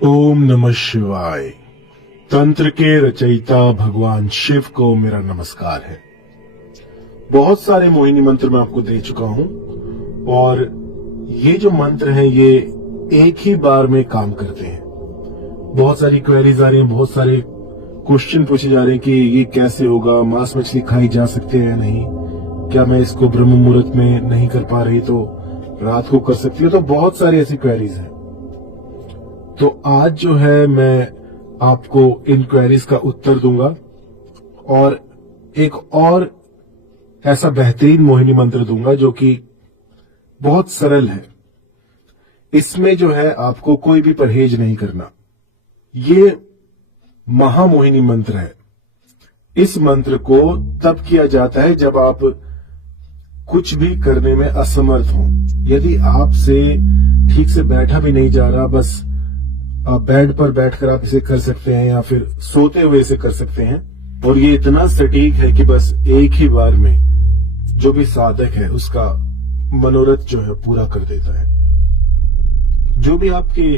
ओम नमः शिवाय। तंत्र के रचयिता भगवान शिव को मेरा नमस्कार है। बहुत सारे मोहिनी मंत्र मैं आपको दे चुका हूं और ये जो मंत्र हैं ये एक ही बार में काम करते हैं। बहुत सारी क्वेरीज आ रही हैं, बहुत सारे क्वेश्चन पूछे जा रहे हैं कि ये कैसे होगा, मांस मछली खाई जा सकते हैं या नहीं, क्या मैं इसको ब्रह्म मुहूर्त में नहीं कर पा रही तो रात को कर सकती हूँ। तो बहुत सारी ऐसी क्वेरीज हैं। तो आज जो है मैं आपको इन क्वेरीज का उत्तर दूंगा और एक और ऐसा बेहतरीन मोहिनी मंत्र दूंगा जो कि बहुत सरल है। इसमें जो है आपको कोई भी परहेज नहीं करना। ये महामोहिनी मंत्र है। इस मंत्र को तब किया जाता है जब आप कुछ भी करने में असमर्थ हो। यदि आपसे ठीक से बैठा भी नहीं जा रहा, बस बेड पर बैठकर आप इसे कर सकते हैं या फिर सोते हुए इसे कर सकते हैं। और ये इतना सटीक है कि बस एक ही बार में जो भी साधक है उसका मनोरथ जो है पूरा कर देता है। जो भी आपके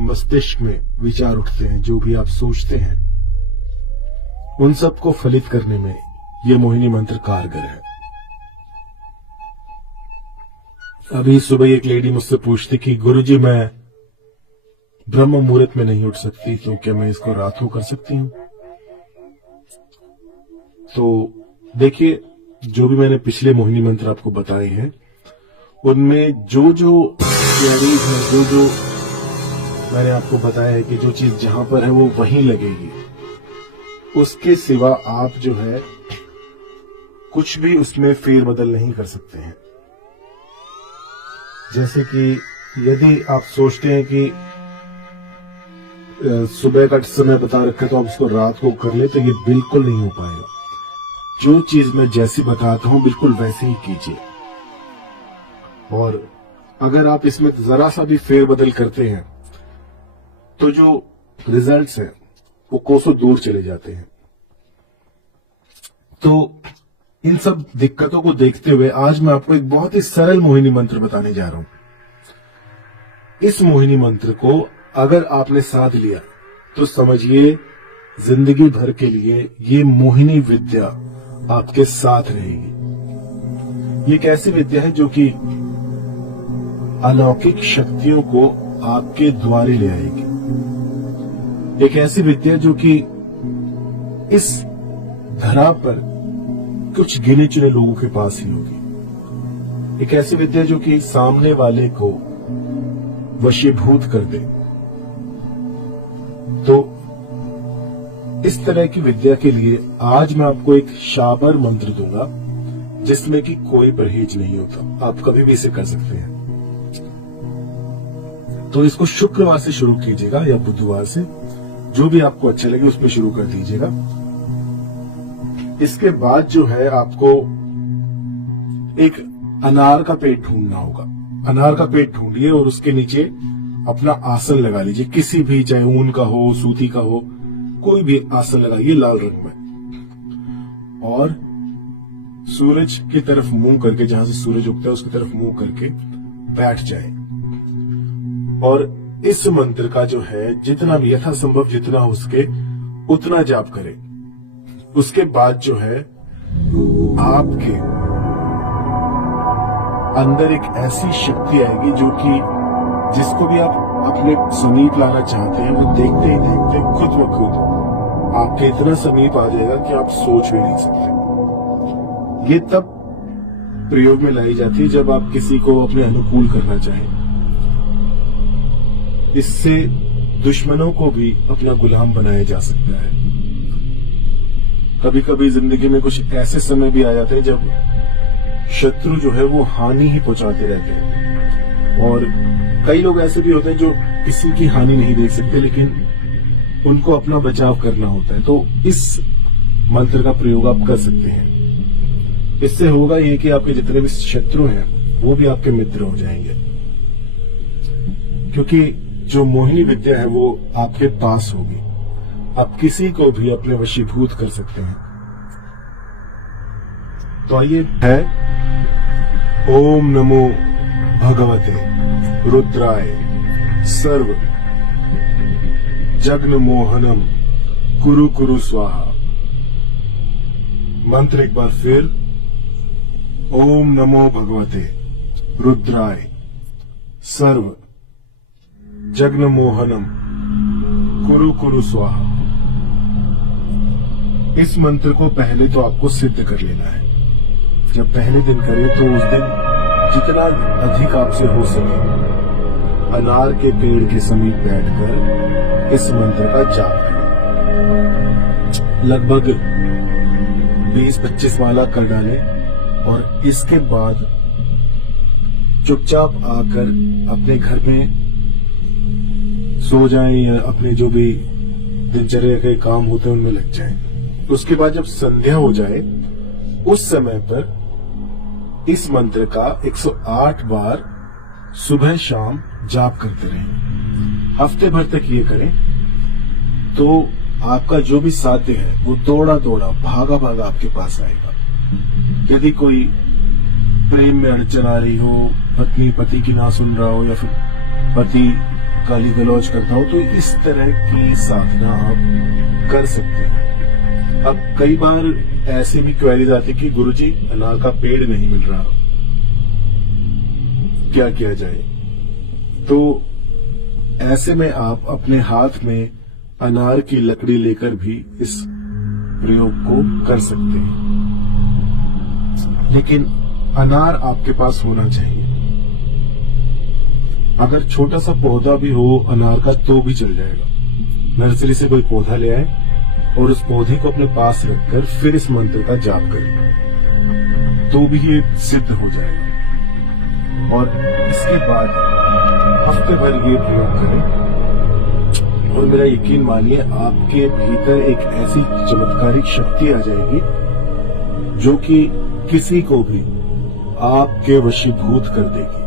मस्तिष्क में विचार उठते हैं, जो भी आप सोचते हैं, उन सबको फलित करने में यह मोहिनी मंत्र कारगर है। अभी सुबह एक लेडी मुझसे पूछती कि गुरुजी मैं ब्रह्म मुहूर्त में नहीं उठ सकती, तो क्या मैं इसको रात को कर सकती हूं? तो देखिए, जो भी मैंने पिछले मोहिनी मंत्र आपको बताए हैं उनमें जो जो क्वेरीज है, जो मैंने आपको बताया है कि जो चीज जहां पर है वो वहीं लगेगी। उसके सिवा आप जो है कुछ भी उसमें फेरबदल नहीं कर सकते हैं। जैसे कि यदि आप सोचते हैं कि सुबह का समय बता रखा है तो आप उसको रात को कर ले, तो ये बिल्कुल नहीं हो पाएगा। जो चीज मैं जैसी बताता हूं बिल्कुल वैसे ही कीजिए। और अगर आप इसमें जरा सा भी फेरबदल करते हैं तो जो रिजल्ट्स हैं वो कोसों दूर चले जाते हैं। तो इन सब दिक्कतों को देखते हुए आज मैं आपको एक बहुत ही सरल मोहिनी मंत्र बताने जा रहा हूं। इस मोहिनी मंत्र को अगर आपने साध लिया तो समझिए जिंदगी भर के लिए ये मोहिनी विद्या आपके साथ रहेगी। ये एक ऐसी विद्या है जो कि अलौकिक शक्तियों को आपके द्वारे ले आएगी। एक ऐसी विद्या जो कि इस धरा पर कुछ गिने चुने लोगों के पास ही होगी। एक ऐसी विद्या जो कि सामने वाले को वशीभूत कर दे। तो इस तरह की विद्या के लिए आज मैं आपको एक शाबर मंत्र दूंगा जिसमें कि कोई परहेज नहीं होता। आप कभी भी इसे कर सकते हैं। तो इसको शुक्रवार से शुरू कीजिएगा या बुधवार से, जो भी आपको अच्छा लगे उसमें शुरू कर दीजिएगा। इसके बाद जो है आपको एक अनार का पेड़ ढूंढना होगा। अनार का पेड़ ढूंढिए और उसके नीचे अपना आसन लगा लीजिए। किसी भी, चाहे ऊन का हो, सूती का हो, कोई भी आसन लगाइए लाल रंग में। और सूरज की तरफ मुंह करके, जहां से सूरज उगता है उसकी तरफ मुंह करके बैठ जाए। और इस मंत्र का जो है जितना भी यथासंभव जितना हो सके उतना जाप करें। उसके बाद जो है आपके अंदर एक ऐसी शक्ति आएगी जो कि जिसको भी आप अपने समीप लाना चाहते हैं वो देखते ही देखते खुद ब खुद आपके इतना समीप आ जाएगा कि आप सोच भी नहीं सकते। ये तब प्रयोग में लाई जाती है जब आप किसी को अपने अनुकूल करना चाहें। इससे दुश्मनों को भी अपना गुलाम बनाया जा सकता है। कभी कभी जिंदगी में कुछ ऐसे समय भी आ जाते हैं जब शत्रु जो है वो हानि ही पहुंचाते रहते हैं। और कई लोग ऐसे भी होते हैं जो किसी की हानि नहीं देख सकते, लेकिन उनको अपना बचाव करना होता है। तो इस मंत्र का प्रयोग आप कर सकते हैं। इससे होगा ये कि आपके जितने भी शत्रु हैं वो भी आपके मित्र हो जाएंगे, क्योंकि जो मोहिनी विद्या है वो आपके पास होगी। आप किसी को भी अपने वशीभूत कर सकते हैं। तो आइए है ओम नमो भगवते रुद्राय सर्व जग्न मोहनम कुरु कुरु स्वाहा। मंत्र एक बार फिर, ओम नमो भगवते रुद्राय सर्व जग्न मोहनम कुरु कुरु स्वाहा। इस मंत्र को पहले तो आपको सिद्ध कर लेना है। जब पहले दिन करें तो उस दिन जितना अधिक आपसे हो सके अनार के पेड़ के समीप बैठकर इस मंत्र का जाप करें। लगभग 20-25 माला कर डालें और इसके बाद चुपचाप आकर अपने घर में सो जाएं या अपने जो भी दिनचर्या के काम होते हैं उनमें लग जाएं। उसके बाद जब संध्या हो जाए उस समय पर इस मंत्र का 108 बार सुबह शाम जाप करते रहें। हफ्ते भर तक ये करें तो आपका जो भी साध्य है वो दौड़ा दौड़ा भागा भागा आपके पास आएगा। यदि कोई प्रेम में अड़चन आ रही हो, पत्नी पति की ना सुन रहा हो या फिर पति गाली गलौज करता हो, तो इस तरह की साधना आप कर सकते हैं। अब कई बार ऐसे भी क्वेरीज आती कि गुरुजी अनार का पेड़ नहीं मिल रहा, क्या किया जाए? तो ऐसे में आप अपने हाथ में अनार की लकड़ी लेकर भी इस प्रयोग को कर सकते हैं, लेकिन अनार आपके पास होना चाहिए। अगर छोटा सा पौधा भी हो अनार का तो भी चल जाएगा। नर्सरी से कोई पौधा ले आए और उस पौधे को अपने पास रखकर फिर इस मंत्र का जाप करें तो भी ये सिद्ध हो जाएगा। और इसके बाद हफ्ते भर ये प्रयोग करें और मेरा यकीन मानिए आपके भीतर एक ऐसी चमत्कारिक शक्ति आ जाएगी जो कि किसी को भी आपके वशीभूत कर देगी।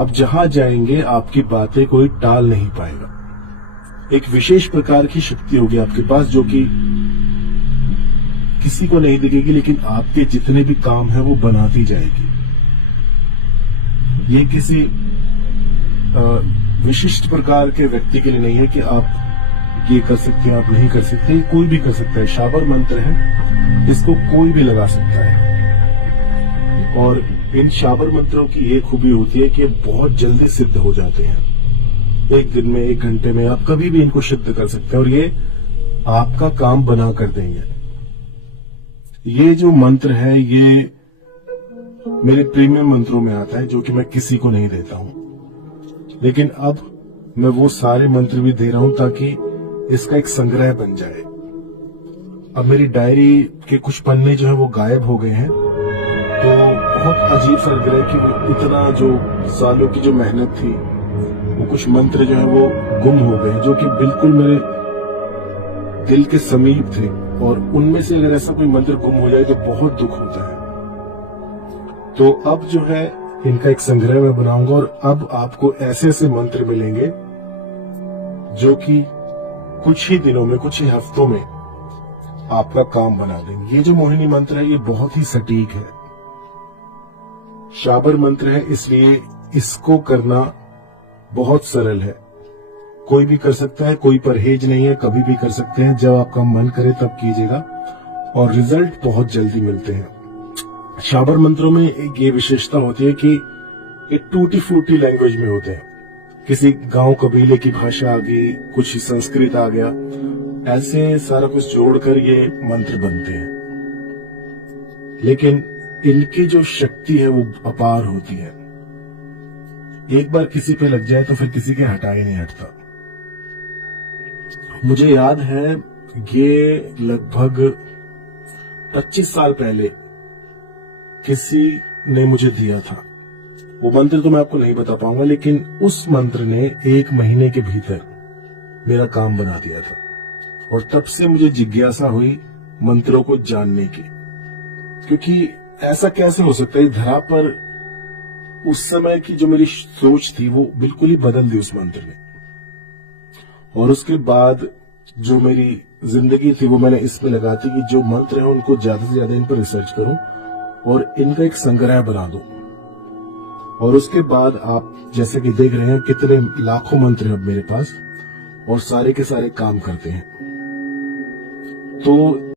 आप जहां जाएंगे आपकी बातें कोई टाल नहीं पाएगा। एक विशेष प्रकार की शक्ति होगी आपके पास जो कि किसी को नहीं दिखेगी, लेकिन आपके जितने भी काम है वो बनाती जाएगी। ये किसी विशिष्ट प्रकार के व्यक्ति के लिए नहीं है कि आप ये कर सकते हैं, आप नहीं कर सकते। कोई भी कर सकता है। शाबर मंत्र है, इसको कोई भी लगा सकता है। और इन शाबर मंत्रों की ये खूबी होती है कि बहुत जल्दी सिद्ध हो जाते हैं। एक दिन में, 1 घंटे में आप कभी भी इनको सिद्ध कर सकते हैं और ये आपका काम बना कर देंगे। ये जो मंत्र है ये मेरे प्रीमियम मंत्रों में आता है जो कि मैं किसी को नहीं देता हूं, लेकिन अब मैं वो सारे मंत्र भी दे रहा हूं ताकि इसका एक संग्रह बन जाए। अब मेरी डायरी के कुछ पन्ने जो है वो गायब हो गए हैं, तो बहुत अजीब सा लग रहा है कि इतना जो सालों की जो मेहनत थी वो कुछ मंत्र जो है वो गुम हो गए, जो कि बिल्कुल मेरे दिल के समीप थे। और उनमें से अगर ऐसा कोई मंत्र गुम हो जाए तो बहुत दुख होता है। तो अब जो है इनका एक संग्रह मैं बनाऊंगा और अब आपको ऐसे ऐसे मंत्र मिलेंगे जो कि कुछ ही दिनों में, कुछ ही हफ्तों में आपका काम बना देंगे। ये जो मोहिनी मंत्र है ये बहुत ही सटीक है, शाबर मंत्र है, इसलिए इसको करना बहुत सरल है। कोई भी कर सकता है, कोई परहेज नहीं है, कभी भी कर सकते हैं। जब आपका मन करे तब कीजिएगा और रिजल्ट बहुत जल्दी मिलते हैं। शाबर मंत्रों में एक ये विशेषता होती है कि ये टूटी फूटी लैंग्वेज में होते हैं। किसी गांव कबीले की भाषा आ गई, कुछ संस्कृत आ गया, ऐसे सारा कुछ जोड़कर ये मंत्र बनते हैं। लेकिन इनकी जो शक्ति है वो अपार होती है। एक बार किसी पे लग जाए तो फिर किसी के हटा ही नहीं हटता। मुझे याद है ये लगभग 25 साल पहले किसी ने मुझे दिया था। वो मंत्र तो मैं आपको नहीं बता पाऊंगा, लेकिन उस मंत्र ने 1 महीने के भीतर मेरा काम बना दिया था। और तब से मुझे जिज्ञासा हुई मंत्रों को जानने की, क्योंकि ऐसा कैसे हो सकता है। धरा पर उस समय की जो मेरी सोच थी वो बिल्कुल ही बदल दी उस मंत्र ने। और उसके बाद जो मेरी जिंदगी थी वो मैंने इस पे लगाती कि जो मंत्र है उनको ज्यादा से ज्यादा इन पर रिसर्च करूं और इनका एक संग्रह बना दूं। और उसके बाद आप जैसे कि देख रहे हैं कितने लाखों मंत्र हैं अब मेरे पास, और सारे के सारे काम करते हैं। तो